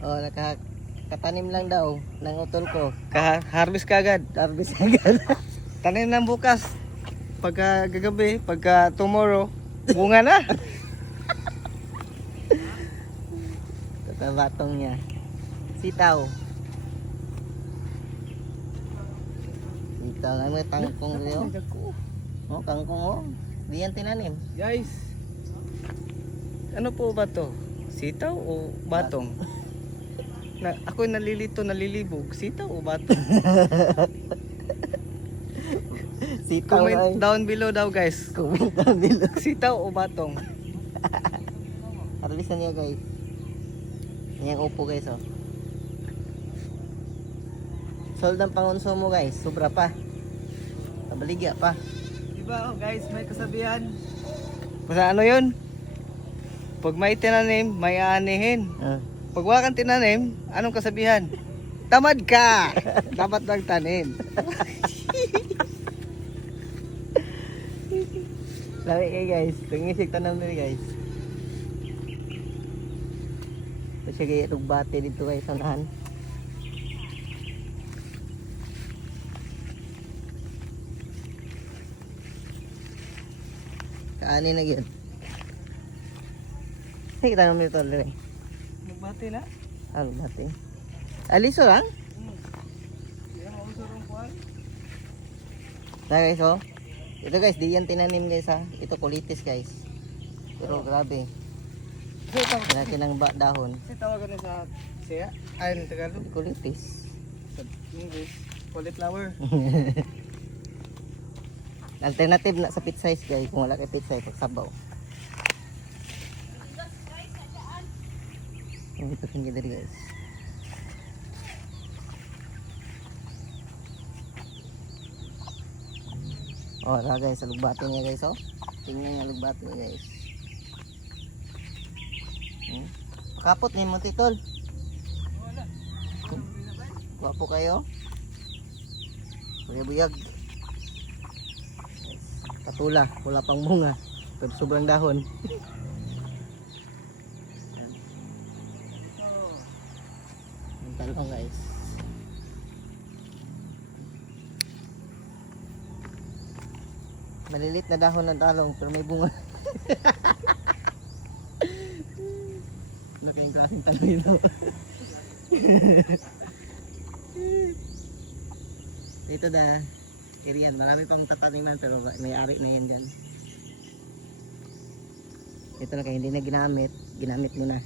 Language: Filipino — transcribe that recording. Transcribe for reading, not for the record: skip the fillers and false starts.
Oh, nakatanim lang daw ng utol ko. Harvest ka agad. Harvest agad. Tanim ng bukas. Pagka gagabi, pagka tomorrow, bunga na. Tatabatong niya. Sitaw. Sitaw. Ano may tangkong rin? Oh, kangkong oh. Di yan tinanim. Guys, ano po ba to? Sitaw o batong? Ako'y nalilito, nalilibog. Sitaw o batong? Sitaw Comment ay. down below daw guys. Comment down below. Sitaw o batong? Harvest na niya guys. Yan yung upo guys oh. Sold ang pangonsumo guys. Sobra pa. Kabaligya pa. Diba guys, may kasabihan. Basta ano yun? Pag may tinanim, may aanihin. Pag wala kang tinanim, anong kasabihan? Tamad ka! Dapat magtanim. Lawi kayo guys. Pangisig tanam nila guys. Ito siya kayo rugbate dito guys. Sanahan. Kaani na yun. Sige tanam nito ulit. Magbati na? Ah, rugbate. Aliso lang? Yan ang usurong kuhan. Na guys oh. Ito guys, di yan tinanim guys ha. Ito kulitis guys. Pero grabe. Natin ang dahon. Kasi tawagan na sa siya. Ay, ng Tagalog. Kulitis. Sa English. Cauliflower. Alternative na sa pit size guys. Kung wala kay pit size, pagsabaw. Ito siyang ganda guys. Oh, tara guys, alugbati niya guys oh. Tingnan yung alugbati niya guys. Kapot ni mo titol. Wapo kayo. Buyag-buyag. Katula, wala pang bunga. Pero sobrang dahon. Ang talong guys. Malilit na dahon ng talong pero may bunga. Ano kayong klaseng talong ito? Ito da. Irian, marami pang tataniman pero may ari na yan dyan. Ito na kayo hindi na ginamit. Ginamit mo na.